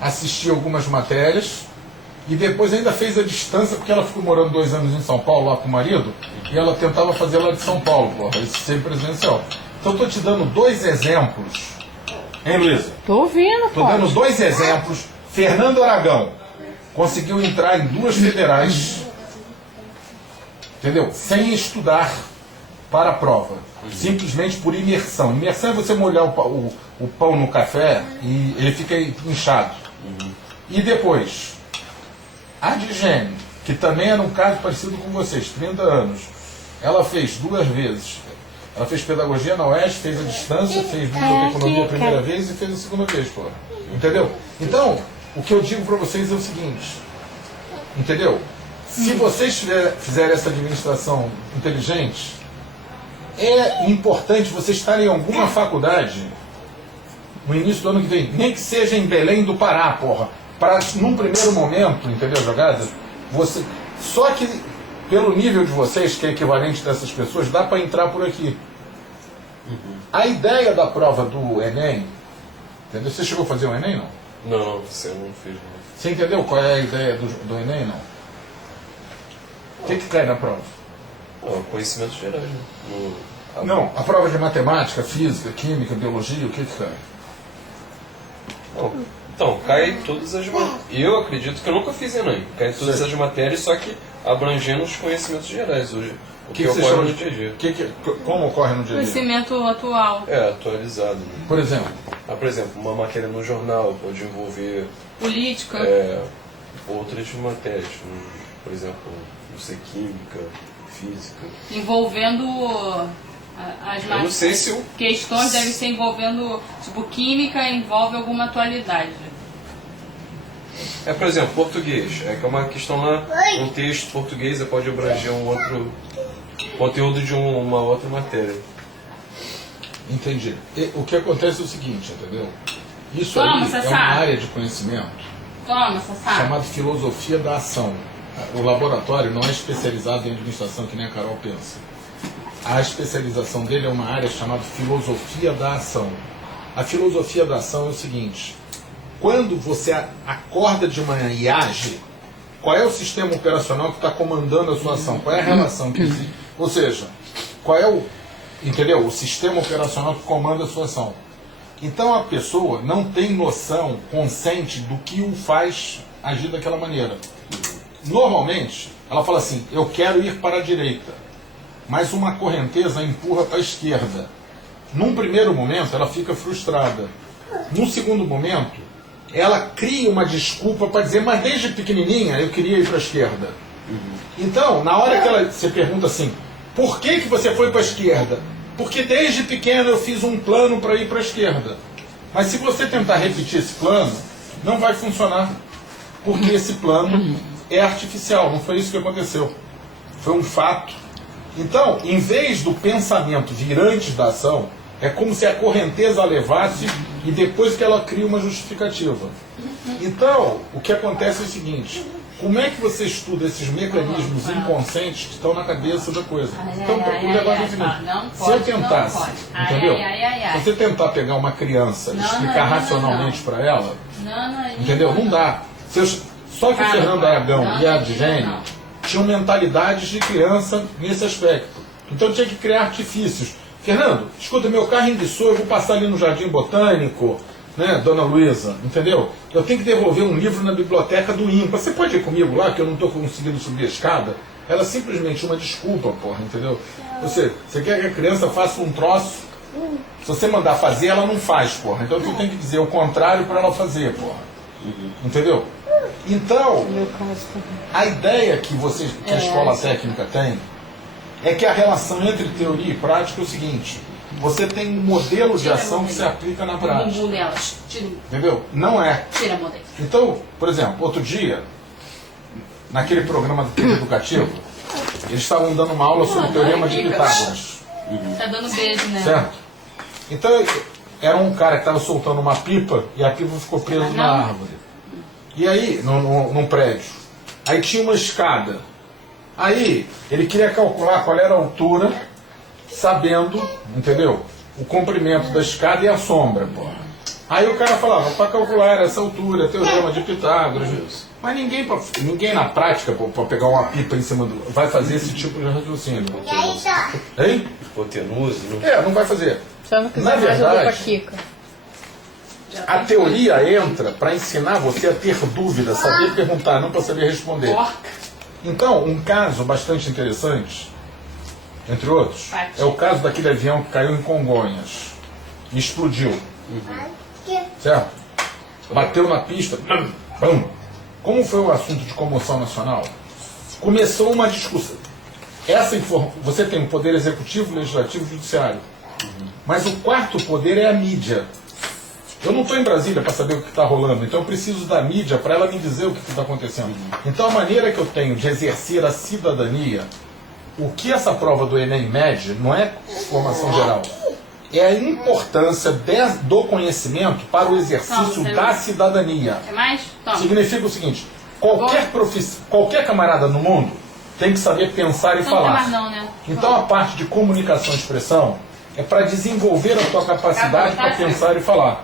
assistia algumas matérias e depois ainda fez a distância, porque ela ficou morando 2 anos em São Paulo lá com o marido e ela tentava fazer lá de São Paulo, porra, isso sempre presencial. Então estou te dando 2 exemplos, hein, Luísa? Tô ouvindo, Estou dando 2 exemplos. Fernando Aragão conseguiu entrar em 2 federais, entendeu? Sem estudar para a prova, simplesmente por imersão. Imersão é você molhar o pão no café e ele fica inchado. E depois, a Digene, que também era um caso parecido com vocês, 30 anos, ela fez 2 vezes. Ela fez pedagogia na UES, fez a distância, fez biblioteconomia a primeira vez e fez a segunda vez, pô. Entendeu? Então, o que eu digo para vocês é o seguinte, entendeu? Se vocês fizerem essa administração inteligente, é importante vocês estarem em alguma faculdade no início do ano que vem, nem que seja em Belém do Pará, porra, para num primeiro momento, entendeu, jogada? Você, só que pelo nível de vocês, que é equivalente dessas pessoas, dá para entrar por aqui. A ideia da prova do Enem, entendeu? Você chegou a fazer o Enem, não? Não, você não fez. Não. Você entendeu qual é a ideia do Enem, não? O que cai na prova? Não, conhecimentos gerais, né? Não, a prova de matemática, física, química, biologia, o que cai? Não. Então, cai todas as matérias. Eu acredito que eu nunca fiz Enem. Cai todas as matérias, só que abrangendo os conhecimentos gerais hoje. O que ocorre no dia a dia. Como ocorre no dia a dia? Conhecimento atual. É, atualizado. Né? Por exemplo? Por exemplo, uma matéria no jornal pode envolver... Política. Outras matérias. Por exemplo, não sei, química, física. Envolvendo as Eu não sei se eu... questões devem ser envolvendo, tipo, química envolve alguma atualidade. Por exemplo, português. Que é uma questão lá, um texto português pode abranger um outro conteúdo de uma outra matéria. Entendi. O que acontece é o seguinte, entendeu? Isso Toma, aí Sassá. é uma área de conhecimento chamada filosofia da ação. O laboratório não é especializado em administração, que nem a Carol pensa. A especialização dele é uma área chamada filosofia da ação. A filosofia da ação é o seguinte: quando você acorda de manhã e age, qual é o sistema operacional que está comandando a sua ação? Qual é a relação que existe? Ou seja, qual é o sistema operacional que comanda a sua ação? Então a pessoa não tem noção consciente do que o faz agir daquela maneira. Normalmente, ela fala assim: eu quero ir para a direita, mas uma correnteza empurra para a esquerda. Num primeiro momento, ela fica frustrada. Num segundo momento, ela cria uma desculpa para dizer: mas desde pequenininha eu queria ir para a esquerda. Então, na hora que você pergunta assim: por que você foi para a esquerda? Porque desde pequeno eu fiz um plano para ir para a esquerda. Mas se você tentar repetir esse plano, não vai funcionar. Porque esse plano é artificial, não foi isso que aconteceu. Foi um fato. Então, em vez do pensamento vir antes da ação, é como se a correnteza a levasse e depois que ela cria uma justificativa. Então, o que acontece é o seguinte: como é que você estuda esses mecanismos inconscientes que estão na cabeça da coisa? Então, o negócio é o seguinte: se eu tentasse, entendeu? Se você tentar pegar uma criança e explicar racionalmente para ela, entendeu? Não dá. Só que o Fernando Aragão e a Digene tinham mentalidades de criança nesse aspecto. Então tinha que criar artifícios. Fernando, escuta, meu carro enguiçou, eu vou passar ali no Jardim Botânico, né, Dona Luísa, entendeu? Eu tenho que devolver um livro na biblioteca do INPA. Você pode ir comigo lá, que eu não estou conseguindo subir a escada? Era simplesmente uma desculpa, porra, entendeu? Você quer que a criança faça um troço, se você mandar fazer, ela não faz, porra. Então tu tem que dizer o contrário para ela fazer, porra. Entendeu? Então, a ideia que a escola técnica tem é que a relação entre teoria e prática é o seguinte: você tem um modelo de ação que se aplica na prática. Entendeu? Não é. Então, por exemplo, outro dia, naquele programa educativo, eles estavam dando uma aula sobre o teorema de Pitágoras. Tá dando beijo, né? Certo? Então, era um cara que estava soltando uma pipa e a pipa ficou presa na árvore. E aí, num prédio, aí tinha uma escada. Aí, ele queria calcular qual era a altura, sabendo, entendeu? O comprimento da escada e a sombra, porra. Aí o cara falava, para calcular essa altura, teorema de Pitágoras. Mas ninguém na prática, para pegar uma pipa em cima do... vai fazer esse tipo de raciocínio. Hein? Hipotenusa. Não vai fazer. Se eu não quiser Na mais, eu dou pra verdade, Kika. a teoria entra para ensinar você a ter dúvida, saber perguntar, não para saber responder. Então, um caso bastante interessante, entre outros, é o caso daquele avião que caiu em Congonhas e explodiu. Certo? Bateu na pista. Bum. Como foi o assunto de comoção nacional? Começou uma discussão. Você tem o poder executivo, legislativo e judiciário. Mas o quarto poder é a mídia. Eu não estou em Brasília para saber o que está rolando, então eu preciso da mídia para ela me dizer o que está acontecendo. Então a maneira que eu tenho de exercer a cidadania, o que essa prova do Enem mede, não é formação geral, é a importância do conhecimento para o exercício da cidadania. É mais? Toma. Significa o seguinte, qualquer camarada no mundo tem que saber pensar e falar. Mais não, né? Então a parte de comunicação e expressão é para desenvolver a tua capacidade para pensar e falar.